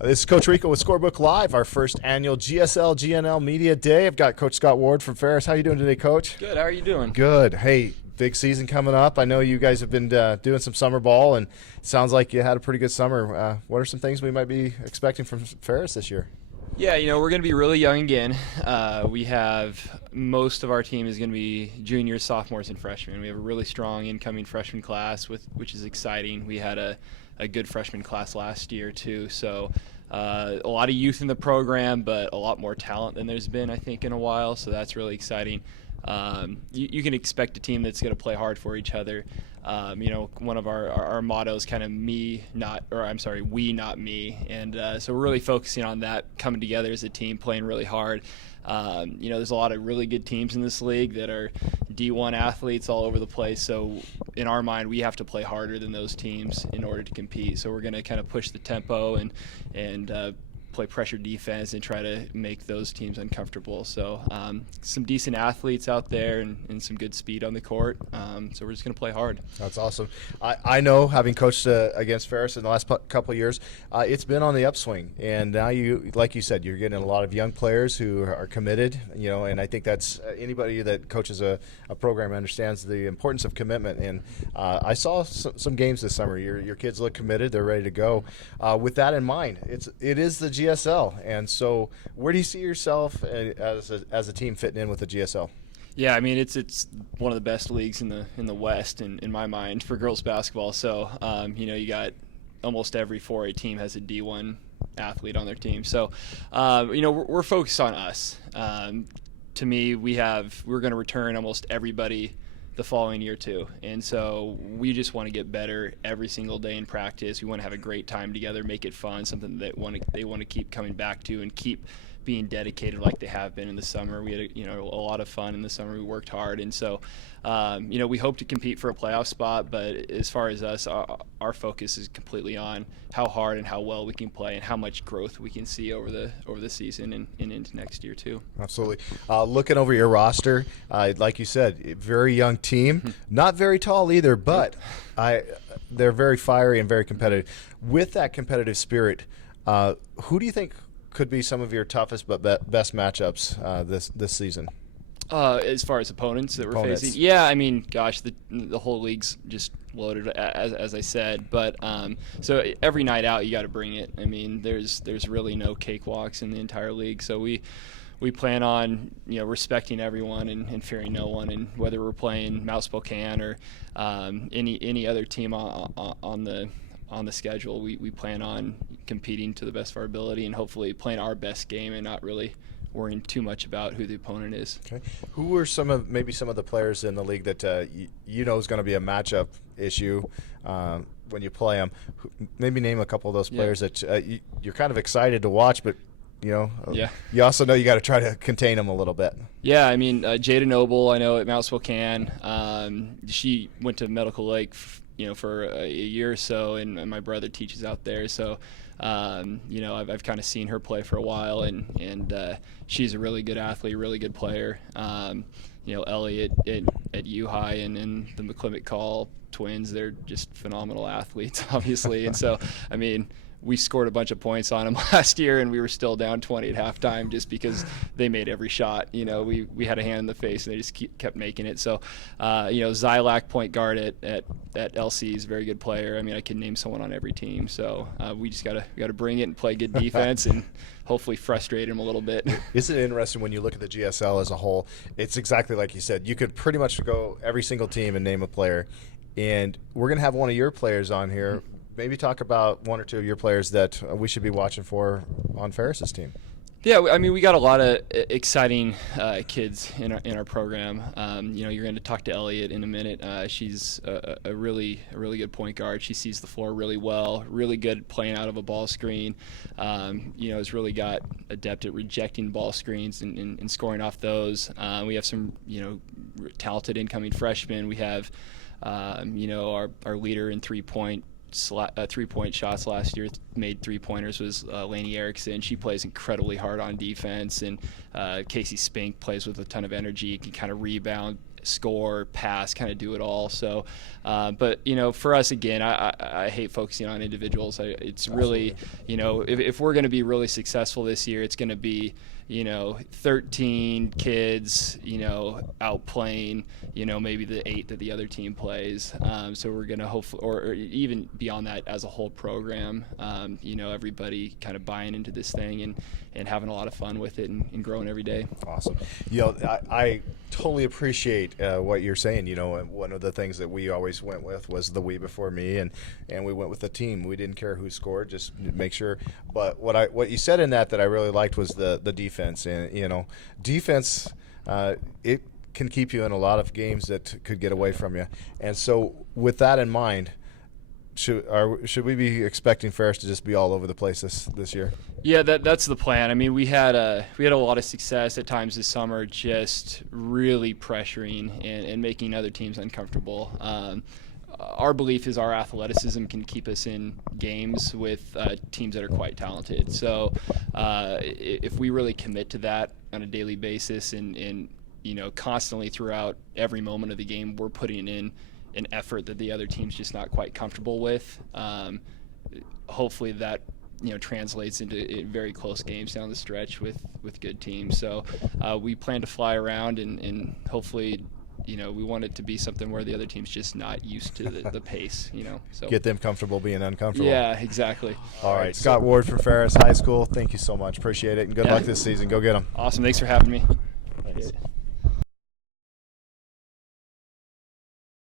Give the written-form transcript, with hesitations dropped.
This is Coach Rehkow with Scorebook Live, our first annual GSL GNL Media Day. I've got Coach Scott Ward from Ferris. How you doing today, Coach? Good. How are you doing? Good. Hey, big season coming up. I know you guys have been doing some summer ball, and it sounds like you had a pretty good summer. What are some things we might be expecting from Ferris this year? Yeah, we're going to be really young again. We have most of our team is going to be juniors, sophomores, and freshmen. We have a really strong incoming freshman class, which is exciting. We had a good freshman class last year too, so a lot of youth in the program, but a lot more talent than there's been, I think, in a while. So that's really exciting. You can expect a team that's going to play hard for each other. One of our mottos kind of we, not me. And so we're really focusing on that, coming together as a team, playing really hard. There's a lot of really good teams in this league that are D1 athletes all over the place. So in our mind, we have to play harder than those teams in order to compete. So we're going to kind of push the tempo and play pressure defense and try to make those teams uncomfortable. So some decent athletes out there and some good speed on the court. So we're just going to play hard. That's awesome. I know, having coached against Ferris in the last couple of years, it's been on the upswing. And now like you said, you're getting a lot of young players who are committed, and I think that's anybody that coaches a program understands the importance of commitment. And I saw some games this summer. Your kids look committed. They're ready to go. With that in mind, it is the GSL, and so where do you see yourself as a team fitting in with the GSL? Yeah, I mean it's one of the best leagues in the West in my mind for girls basketball. So you got almost every 4A team has a D1 athlete on their team. So we're focused on us. To me, we're going to return almost everybody the following year too, and so we just want to get better every single day in practice. We want to have a great time together, make it fun, something that they want to keep coming back to and keep being dedicated like they have been in the summer. We had a lot of fun in the summer. We worked hard, and so we hope to compete for a playoff spot. But as far as us, our focus is completely on how hard and how well we can play and how much growth we can see over the season and into next year too. Absolutely. Looking over your roster, like you said, very young team, not very tall either, but they're very fiery and very competitive. With that competitive spirit, who do you think could be some of your toughest but best matchups this season? As far as opponents that we're facing, yeah, I mean, gosh, the whole league's just loaded, as I said. But so every night out, you got to bring it. I mean, there's really no cakewalks in the entire league. So we plan on respecting everyone and fearing no one. And whether we're playing Mount Spokane or any other team on the schedule, we plan on competing to the best of our ability and hopefully playing our best game and not really worrying too much about who the opponent is. Okay. Who are some of the players in the league that is going to be a matchup issue when you play them? Maybe name a couple of those players that you're kind of excited to watch, but you also know you got to try to contain them a little bit. Yeah, I mean, Jada Noble, I know at Mount Spokane, she went to Medical Lake for a year or so, and my brother teaches out there, so I've kind of seen her play for a while, and she's a really good athlete, really good player. Elliot at U-High and the McClimick Call twins, they're just phenomenal athletes, obviously, and so, I mean, we scored a bunch of points on them last year, and we were still down 20 at halftime just because they made every shot. We had a hand in the face, and they just kept making it. So, Zylak, point guard at LC, is a very good player. I mean, I can name someone on every team. So we just gotta bring it and play good defense and hopefully frustrate them a little bit. Isn't it interesting when you look at the GSL as a whole? It's exactly like you said. You could pretty much go every single team and name a player, and we're gonna have one of your players on here. Mm-hmm. Maybe talk about one or two of your players that we should be watching for on Ferris's team. Yeah, I mean, we got a lot of exciting kids in our program. You're going to talk to Elliot in a minute. She's a really good point guard. She sees the floor really well, really good playing out of a ball screen. Has really got adept at rejecting ball screens and scoring off those. We have some talented incoming freshmen. We have our leader in three-point shots last year, made three-pointers, was Lainey Erickson. She plays incredibly hard on defense, and Casey Spink plays with a ton of energy, can kind of rebound, score, pass, kind of do it all. So, but for us, again, I hate focusing on individuals. It's really, if we're going to be really successful this year, it's going to be 13 kids, outplaying, maybe the 8 that the other team plays. So we're going to hopefully, or even beyond that as a whole program, everybody kind of buying into this thing and having a lot of fun with it and growing every day. Awesome. I totally appreciate what you're saying. One of the things that we always went with was the we before me, and we went with the team. We didn't care who scored, just make sure. But what you said in that I really liked was the defense. And defense, it can keep you in a lot of games that could get away from you. And so with that in mind, should we be expecting Ferris to just be all over the place this year? Yeah, that's the plan. I mean, we had a lot of success at times this summer, just really pressuring and making other teams uncomfortable. Our belief is our athleticism can keep us in games with teams that are quite talented. So if we really commit to that on a daily basis and constantly throughout every moment of the game, we're putting in an effort that the other team's just not quite comfortable with. Hopefully that translates into very close games down the stretch with good teams. So we plan to fly around and hopefully we want it to be something where the other team's just not used to the pace, So get them comfortable being uncomfortable. Yeah, exactly. All right, Scott Ward from Ferris High School. Thank you so much. Appreciate it, and good luck this season. Go get them. Awesome. Thanks for having me. Thanks.